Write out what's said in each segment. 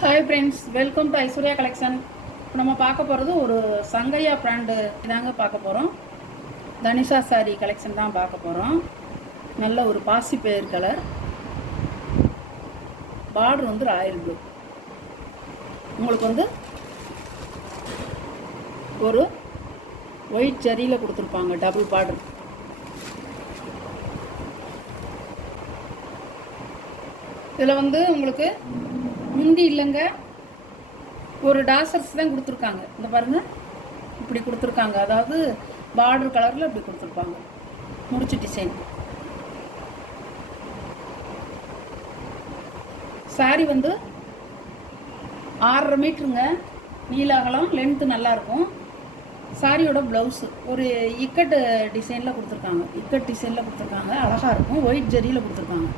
Hi friends, welcome to Aishwarya collection. இப்போ நம்ம பார்க்க போகிறது ஒரு சங்கையா பிராண்டு இதாங்க பார்க்க போகிறோம். தனிஷா சாரி கலெக்ஷன் தான் பார்க்க போகிறோம். நல்ல ஒரு பாசி பயிர் கலர், பார்டர் வந்து ராயல் ப்ளூ. உங்களுக்கு வந்து ஒரு ஒயிட் ஜரியில் கொடுத்துருப்பாங்க, டபுள் பார்டர். இதில் வந்து உங்களுக்கு முந்தி இல்லைங்க, ஒரு டாசர்ஸ் தான் கொடுத்துருக்காங்க. இந்த பாருங்கள், இப்படி கொடுத்துருக்காங்க. அதாவது பார்டர் கலரில் இப்படி கொடுத்துருப்பாங்க, முடிச்சு டிசைன். சாரி வந்து 6.5 மீட்டருங்க நீள அகலம், லென்த்து நல்லாயிருக்கும். சாரியோட ப்ளவுஸு ஒரு இக்கட் டிசைனில் கொடுத்துருக்காங்க. இக்கட் டிசைனில் கொடுத்துருக்காங்க, அழகாக இருக்கும். ஒயிட் ஜரியில் கொடுத்துருக்காங்க.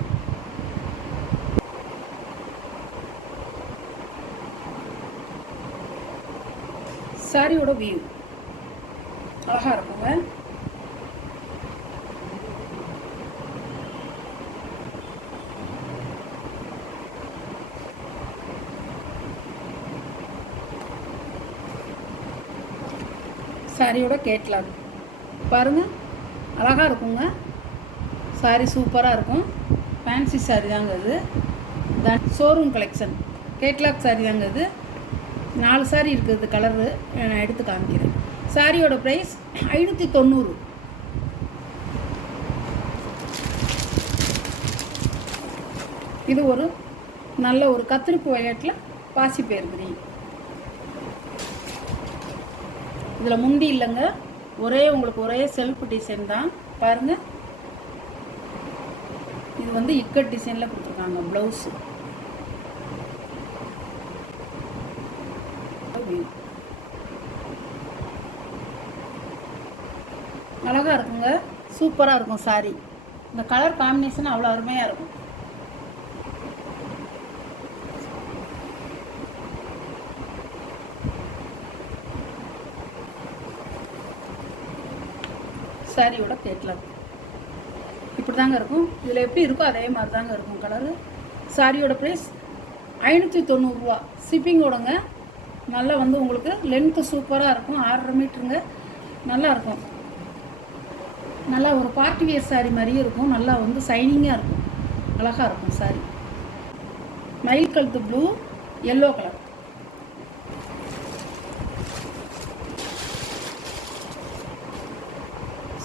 சாரியோட வியூ அழகாக இருக்குங்க. சாரியோட கேட்லாக் பாருங்கள், அழகாக இருக்குங்க. சாரி சூப்பராக இருக்கும். ஃபேன்சி சாரி தாங்க இது. ஷோரூம் கலெக்ஷன் கேட்லாக் சாரி தாங்க இது. 4 சாரி இருக்குது கலரு, நான் எடுத்து காமிக்கிறேன். சாரியோட ப்ரைஸ் 590. இது ஒரு நல்ல ஒரு கத்திரிப்பு வயலட்டில் பாசி பயிர் கிரீன். இதில் முந்தி இல்லைங்க, உங்களுக்கு ஒரே செல்ஃப் டிசைன் தான். பாருங்கள், இது வந்து இக்கட் டிசைனில் கொடுத்துருக்காங்க. ப்ளவுஸு அழகாக இருக்குங்க, சூப்பராக இருக்கும் சாரி. இந்த கலர் காம்பினேஷன் அவ்வளோ அருமையாக இருக்கும். சாரியோட கேட்லாக் இப்படி தாங்க இருக்கும். இதில் எப்படி இருக்கோ அதே மாதிரி தாங்க இருக்கும் கலரு. சாரியோட ப்ரைஸ் 590 ரூபா. ஷிப்பிங்கோடங்க. நல்லா வந்து உங்களுக்கு லென்த்து சூப்பராக இருக்கும். 6.5 மீட்டருங்க, நல்லா இருக்கும். நல்லா ஒரு பார்ட்டி வியர் சாரி மாதிரியும் இருக்கும். நல்லா வந்து சைனிங்காக இருக்கும், அழகாக இருக்கும் சாரி. மயில் கழுத்து ப்ளூ, எல்லோ கலர்.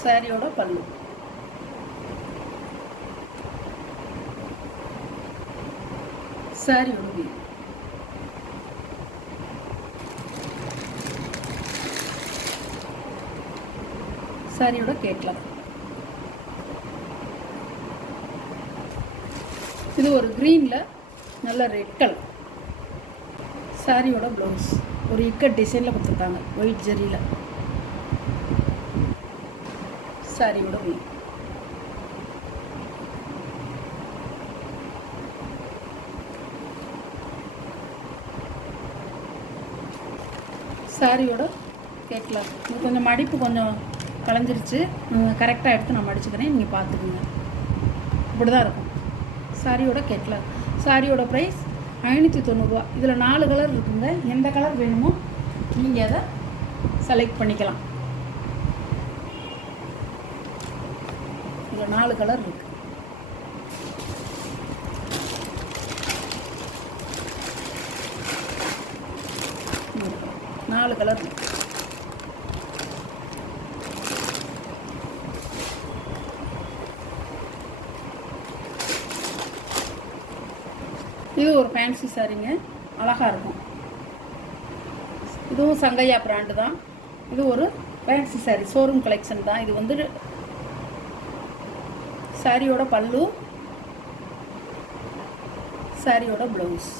சாரியோட பல்லு. சாரியோட வியூ. சாரியோட கேட்லாக். இது ஒரு க்ரீனில் நல்ல ரெட் கலர். சாரியோட ப்ளவுஸ் ஒரு இக்கட் டிசைனில் கொடுத்துருக்காங்க, ஒயிட் ஜரியில். சாரியோட வியூ. சாரியோட கேட்லாக். இது கொஞ்சம் மடிப்பு கொஞ்சம் கலைஞ்சிருச்சு, கரெக்டாக எடுத்து நான் மடிச்சுக்கிறேன், நீங்கள் பார்த்துக்குங்க. இப்படி தான் இருக்கும் சாரியோட கேட்லாக். சாரியோட ப்ரைஸ் 590 ரூபா. இதில் 4 கலர் இருக்குங்க. எந்த கலர் வேணுமோ நீங்கள் அதை செலக்ட் பண்ணிக்கலாம். இதில் 4 கலர் இருக்குது. நாலு கலர் இருக்கு. இது ஒரு ஃபேன்சி சாரிங்க, அழகாக இருக்கும். இதுவும் சங்கையா பிராண்டு தான். இது ஒரு ஃபேன்சி சாரி, ஷோரூம் கலெக்ஷன் தான். இது வந்து சாரியோட பல்லு, சாரியோட ப்ளவுஸ்.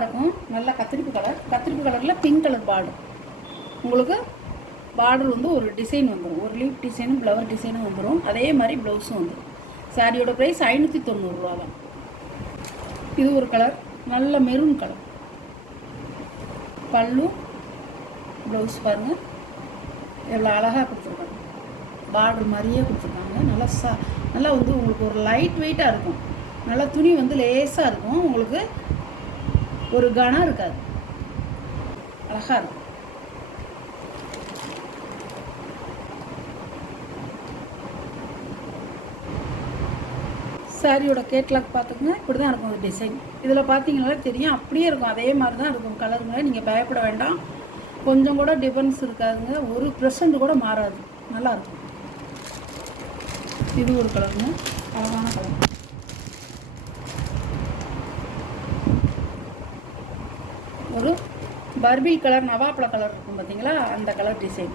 இருக்கும். நல்ல கத்திரிப்பு கலரில் பிங்க் கலர் பார்டர். உங்களுக்கு பார்டர் வந்து ஒரு டிசைன் வந்துடும், ஒரு லீஃப் டிசைனும் ஃப்ளவர் டிசைனும் வந்துடும். அதே மாதிரி ப்ளவுஸும் வந்துடும். சாரியோட ப்ரைஸ் 590 ரூபா தான். இது ஒரு கலர், நல்ல மெரூன் கலர். பல்லு ப்ளவுஸ் பாருங்கள், எவ்வளோ அழகாக கொடுத்துருக்காங்க. பார்டர் மாதிரியே கொடுத்துருக்காங்க. நல்லா வந்து உங்களுக்கு ஒரு லைட் வெயிட்டாக இருக்கும். நல்லா துணி வந்து லேசாக இருக்கும். உங்களுக்கு ஒரு கனம் இருக்காது. அழகாக இருக்கும். சாரியோட கேட்லாக் பார்த்துக்குங்க. இப்படி தான் இருக்கும் டிசைன். இதில் பார்த்தீங்கனாலே தெரியும், அப்படியே இருக்கும். அதே மாதிரி தான் இருக்கும் கலருங்க. நீங்கள் பயப்பட வேண்டாம். கொஞ்சம் கூட டிஃபரன்ஸ் இருக்காதுங்க. 1% கூட மாறாது. நல்லாயிருக்கும். இது ஒரு கலருங்க, அழகான கலர். ஒரு பர்பிள் கலர், நவாப்பழ கலர் இருக்கும் பார்த்தீங்களா, அந்த கலர் டிசைன்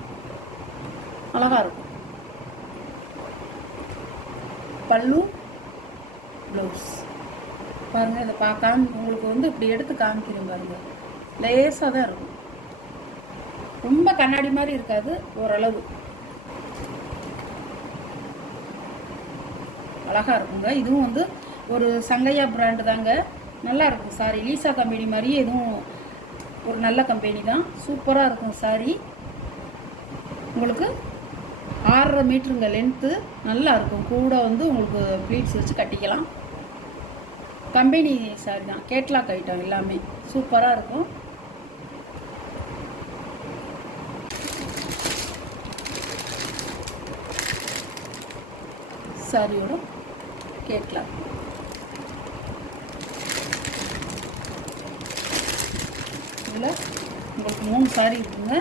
அழகாக இருக்கும். பல்லு, ப்ளவுஸ் பாருங்கள். இதை பார்க்காம உங்களுக்கு வந்து இப்படி எடுத்து காமிக்கிறேன் பாருங்கள். லேசாக தான் இருக்கும். ரொம்ப கண்ணாடி மாதிரி இருக்காது, ஓரளவு அழகாக இருக்குங்க. இதுவும் வந்து ஒரு சங்கையா பிராண்டு தாங்க. நல்லா இருக்கும் சாரி. லீசா கம்பெனி மாதிரியே இதுவும் ஒரு நல்ல கம்பெனி தான். சூப்பராக இருக்கும் சாரி. உங்களுக்கு 6.5 மீட்டருங்க லென்த்து. நல்லா இருக்கும். கூட வந்து உங்களுக்கு ப்ளீட்ஸ் வச்சு கட்டிக்கலாம். கம்பெனி சாரி தான். கேட்லாக் ஐட்டம் எல்லாமே சூப்பராக இருக்கும். சாரியோட கேட்லாக். இதில் உங்களுக்கு 3 சாரி இருக்குங்க.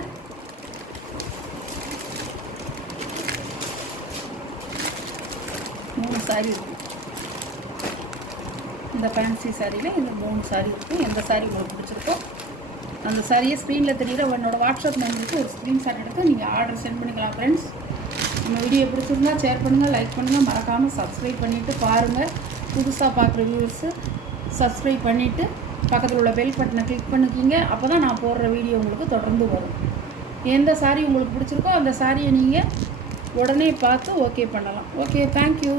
சாரி இருக்கும். இந்த ஃபேன்சி சாரியில் இந்த 3 சாரி இருக்கும். எந்த சாரி உங்களுக்கு பிடிச்சிருக்கோ அந்த சாரியை ஸ்க்ரீனில் தெரியுற என்னோடய வாட்ஸ்அப் நம்பருக்கு ஒரு ஸ்க்ரீன்ஷாட் எடுத்து நீங்கள் ஆர்டர் சென்ட் பண்ணிக்கலாம். ஃப்ரெண்ட்ஸ், நம்ம வீடியோ பிடிச்சிருந்தா ஷேர் பண்ணுங்கள், லைக் பண்ணுங்கள், மறக்காமல் சப்ஸ்கிரைப் பண்ணிவிட்டு பாருங்கள். புதுசாக பார்க்குற வியூவர்ஸு சப்ஸ்கிரைப் பண்ணிவிட்டு பக்கத்தில் உள்ள பெல் பட்டனை கிளிக் பண்ணிக்கிங்க. அப்போ தான் நான் போடுற வீடியோ உங்களுக்கு தொடர்ந்து வரும். எந்த சாரி உங்களுக்கு பிடிச்சிருக்கோ அந்த சாரியை நீங்கள் உடனே பார்த்து ஓகே பண்ணலாம். Okay, thank you.